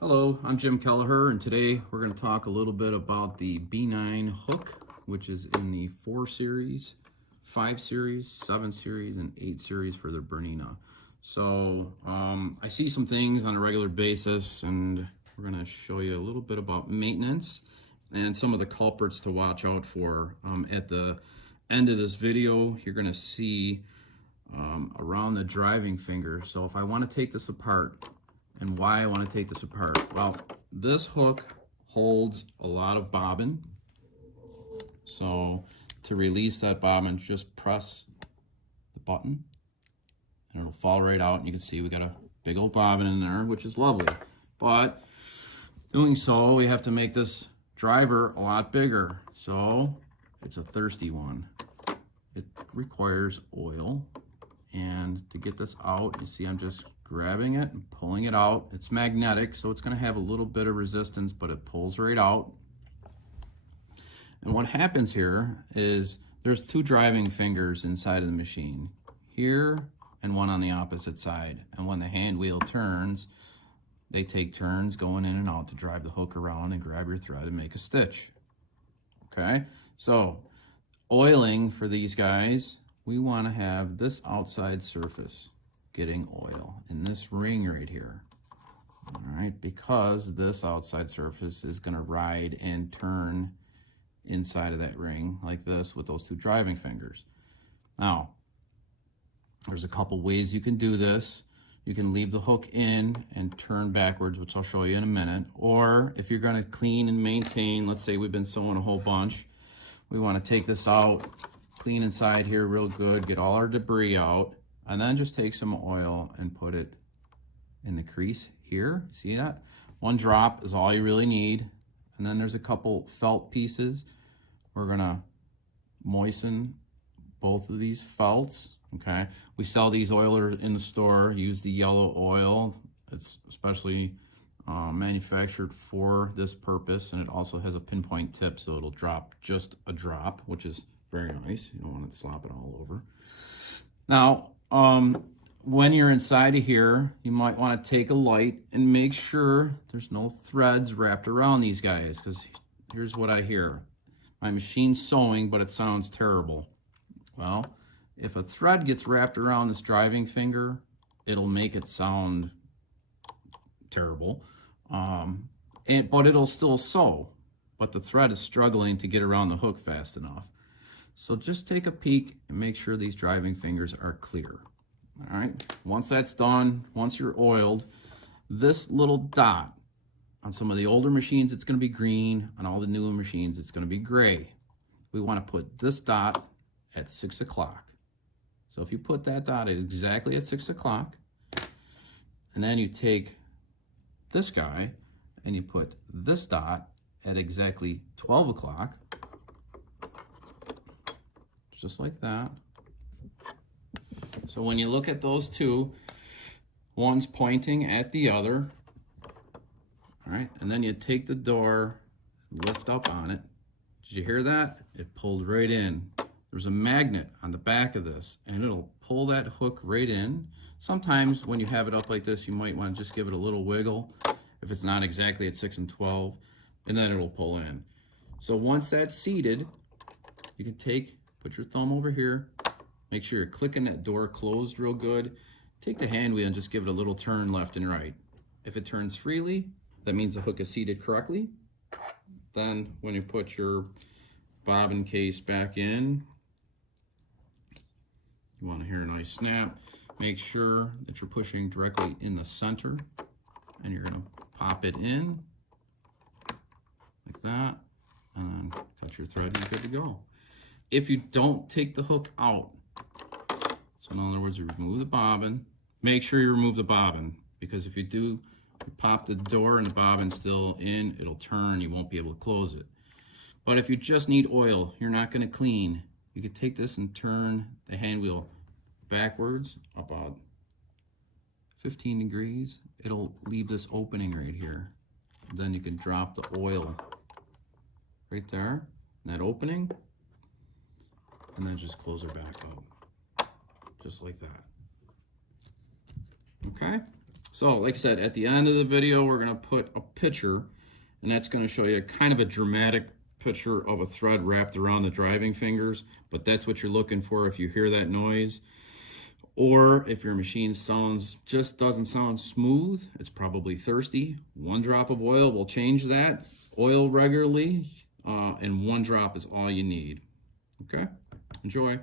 Hello, I'm Jim Kelleher, and today we're going to talk a little bit about the B9 hook, which is in the 4 series, 5 series, 7 series, and 8 series for the Bernina. So I see some things on a regular basis, and we're going to show you a little bit about maintenance and some of the culprits to watch out for. At the end of this video, you're going to see around the driving finger. So if I want to take this apart, and why I want to take this apart. Well, this hook holds a lot of bobbin. So to release that bobbin, just press the button and it'll fall right out. And you can see we got a big old bobbin in there, which is lovely. But doing so, we have to make this driver a lot bigger. So it's a thirsty one. It requires oil. And to get this out, you see I'm just grabbing it and pulling it out. It's magnetic, so it's going to have a little bit of resistance, but it pulls right out. And what happens here is there's 2 driving fingers inside of the machine, here and one on the opposite side. And when the hand wheel turns, they take turns going in and out to drive the hook around and grab your thread and make a stitch. Okay, so oiling for these guys, we want to have this outside surface getting oil in this ring right here. All right, because this outside surface is going to ride and turn inside of that ring like this with those 2 driving fingers. Now, there's a couple ways you can do this. You can leave the hook in and turn backwards, which I'll show you in a minute. Or if you're going to clean and maintain, let's say we've been sewing a whole bunch, we want to take this out, clean inside here real good, get all our debris out, and then just take some oil and put it in the crease here. See that? 1 drop is all you really need. And then there's a couple felt pieces. We're gonna moisten both of these felts, okay? We sell these oilers in the store. Use the yellow oil. It's especially manufactured for this purpose, and it also has a pinpoint tip, so it'll drop just a drop, which is very nice. You don't want it slopping all over. Now, when you're inside of here, you might want to take a light and make sure there's no threads wrapped around these guys, because here's what I hear. My machine's sewing, but it sounds terrible. Well, if a thread gets wrapped around this driving finger, it'll make it sound terrible. But it'll still sew, but the thread is struggling to get around the hook fast enough. So just take a peek and make sure these driving fingers are clear. All right, once that's done, once you're oiled, this little dot, on some of the older machines it's going to be green, on all the newer machines it's going to be gray. We want to put this dot at 6 o'clock. So if you put that dot at exactly at 6 o'clock, and then you take this guy and you put this dot at exactly 12 o'clock, just like that. So when you look at those 2, one's pointing at the other, all right, and then you take the door, lift up on it. Did you hear that? It pulled right in. There's a magnet on the back of this, and it'll pull that hook right in. Sometimes when you have it up like this, you might want to just give it a little wiggle if it's not exactly at 6 and 12, and then it'll pull in. So once that's seated, you can put your thumb over here, make sure you're clicking that door closed real good. Take the hand wheel and just give it a little turn left and right. If it turns freely, that means the hook is seated correctly. Then when you put your bobbin case back in, you want to hear a nice snap. Make sure that you're pushing directly in the center, and you're going to pop it in like that, and then cut your thread and you're good to go. If you don't take the hook out, so in other words, you remove the bobbin, make sure you remove the bobbin, because if you do, you pop the door and the bobbin's still in, it'll turn, you won't be able to close it. But if you just need oil, you're not going to clean, you could take this and turn the hand wheel backwards about 15 degrees. It'll leave this opening right here. Then you can drop the oil right there in that opening, and then just close her back up, just like that. Okay, So, like I said, at the end of the video, we're going to put a picture, and that's going to show you kind of a dramatic picture of a thread wrapped around the driving fingers, but that's what you're looking for if you hear that noise. Or if your machine just doesn't sound smooth, it's probably thirsty. 1 drop of oil will change that. Oil regularly, and 1 drop is all you need. Okay? Enjoy.